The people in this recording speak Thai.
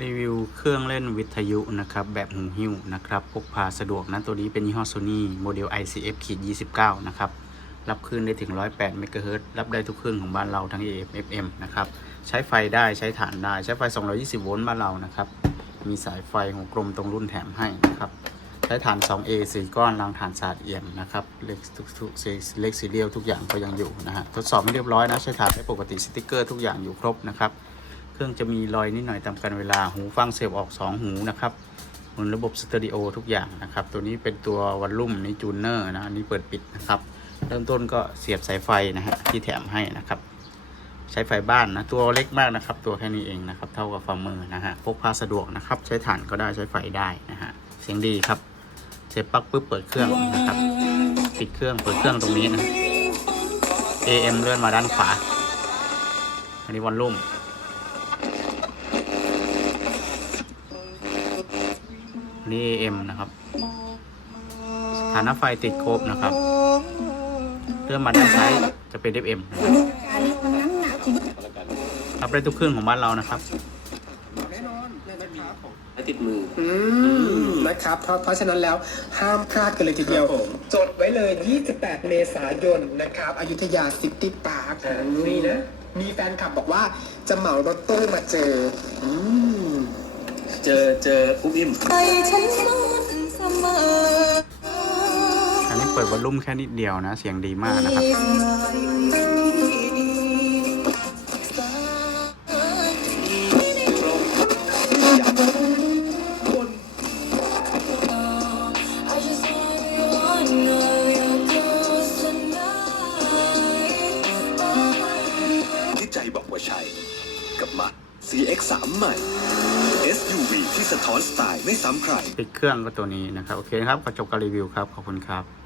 รีวิวเครื่องเล่นวิทยุนะครับ แบบหูหิ้วนะครับพกพาสะดวกนะตัวนี้เป็นยี่ห้อ Sony โมเดล ICF ขีด29 นะครับ รับคลื่นได้ถึง 108 เมกะเฮิรตซ์รับได้ทุกครื่องของบ้านเราทั้ง AM FM นะครับ ใช้ไฟได้ใช้ฐานได้ ใช้ไฟ 220 โวลต์บ้านเรานะครับ มีสายไฟของกรมตรงรุ่นแถมให้นะครับ ใช้ฐาน 2A 4 ก้อนรางฐานศาสตร์เอี่ยมนะครับเลขทุกทุกเลขซีเรียลทุกอย่างก็ยังอยู่นะฮะทดสอบไม่เรียบร้อยนะใช้ฐานได้ปกติสติกเกอร์ทุกอย่างอยู่ครบนะครับ รื่องจะมีรอยนิดหน่อยตามกันเวลาหูฟังเสียบออก 2 หูนะครับเหมือนระบบสเตอริโอทุกอย่างนะครับ ตัวนี้เป็นตัววันลุ่มนี่จูเนอร์นะอันนี้เปิดปิดนะครับ เริ่มต้นก็เสียบสายไฟนะฮะที่แถมให้นะครับ ใช้ไฟบ้านนะตัวเล็กมากนะครับ ตัวแค่นี้เองนะครับ เท่ากับฝ่ามือนะฮะพกพาสะดวกนะครับ ใช้ถ่านก็ได้ใช้ไฟได้นะฮะเสียงดีครับเสียบปลั๊กปุ๊บเปิดเครื่องนะครับปิดเครื่องเปิดเครื่องตรงนี้นะ AM เลื่อนมาด้านขวา อันนี้วันลุ่ม นี่ AM นะครับฐานไฟติดครบนะครับเลื่อนมาด้านซ้ายจะเป็น FM นะครับการมันน้ำหนักจริงรับได้ทุกเครื่องของบ้านเรานะครับและติดมืออืมนะครับ เพราะเพราะฉะนั้นแล้วห้ามพลาดกันเลยทีเดียว จดไว้เลย 28 เมษายนนะครับ อยุธยาซิตี้ปาร์คนี่นะ มีแฟนคลับบอกว่าจะเหมารถตู้มาเจอ อืม เจอเจออุ้มอิ่มใจฉันมันเสมออันนี้เปิดวอลลุ่มแค่นิดเดียวนะ เสียงดีมากนะครับ I just wanna be one of your girls tonight ที่ใจบอกว่าใช่ กับมา CX3 ใหม่ SUV ที่สะท้อนสไตล์ไม่ซ้ำใคร ปิดเครื่องก็ตัวนี้นะครับ โอเคครับก็จบการรีวิวครับ ขอบคุณครับ